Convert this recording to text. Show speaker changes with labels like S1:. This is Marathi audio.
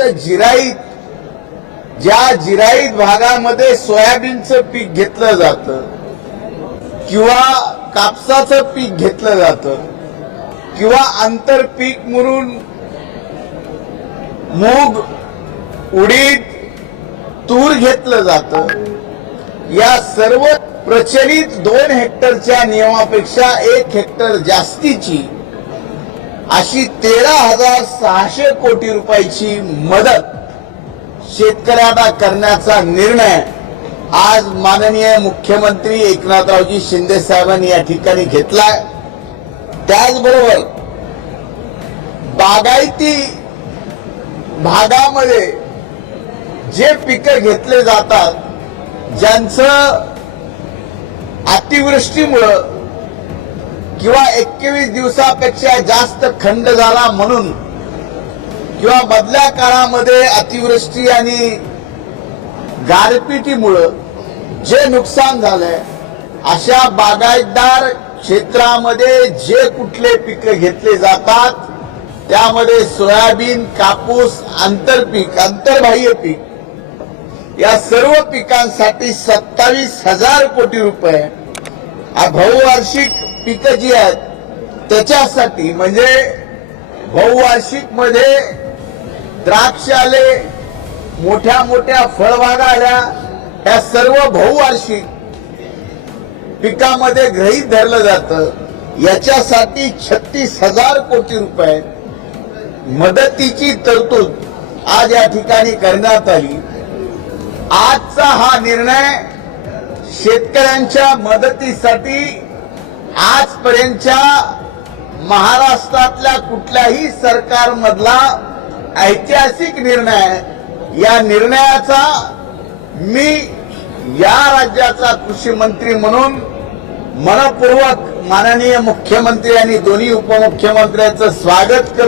S1: तर जिराईत ज्या जिराईत भागामध्ये सोयाबीनचं पीक घेतलं जातं किंवा कापसाचं पीक घेतलं जातं किंवा आंतरपीक म्हणून मूग उडीद तूर घेतलं जातं या सर्व प्रचलित दोन हेक्टरच्या नियमापेक्षा एक हेक्टर जास्तीची अशी तेरा हजार सहाशे कोटी रुपयाची मदत शेतकऱ्यांना करण्याचा निर्णय आज माननीय मुख्यमंत्री एकनाथरावजी शिंदे साहेबांनी या ठिकाणी घेतलाय. त्याचबरोबर बागायती भागामध्ये जे पिकं घेतले जातात ज्यांचं अतिवृष्टीमुळं किंवा एकवीस दिवसापेक्षा जास्त खंड झाला म्हणून किंवा मधल्या काळामध्ये अतिवृष्टी आणि गारपिटीमुळं जे नुकसान झालंय अशा बागायतदार क्षेत्रामध्ये जे कुठले पिकं घेतले जातात त्यामध्ये सोयाबीन कापूस आंतरपीक आंतरबाह्य पीक या सर्व पिकांसाठी सत्तावीस हजार कोटी रुपये हा बहुवार्षिक पिकं जी आहेत त्याच्यासाठी म्हणजे बहुवार्षिकमध्ये द्राक्ष आले मोठ्या मोठ्या फळबागा आल्या या सर्व बहुवार्षिक पिकामध्ये ग्रहीत धरलं जातं. याच्यासाठी छत्तीस हजार कोटी रुपये मदतीची तरतूद आज या ठिकाणी करण्यात आली. आजचा हा निर्णय शेतकऱ्यांच्या मदतीसाठी आजपर्यंतच्या महाराष्ट्रातल्या कुठल्याही सरकारमधला ऐतिहासिक निर्णय या निर्णयाचा मी या राज्याचा कृषी मंत्री म्हणून मनपूर्वक माननीय मुख्यमंत्री आणि दोन्ही उपमुख्यमंत्र्यांचं स्वागत करतो.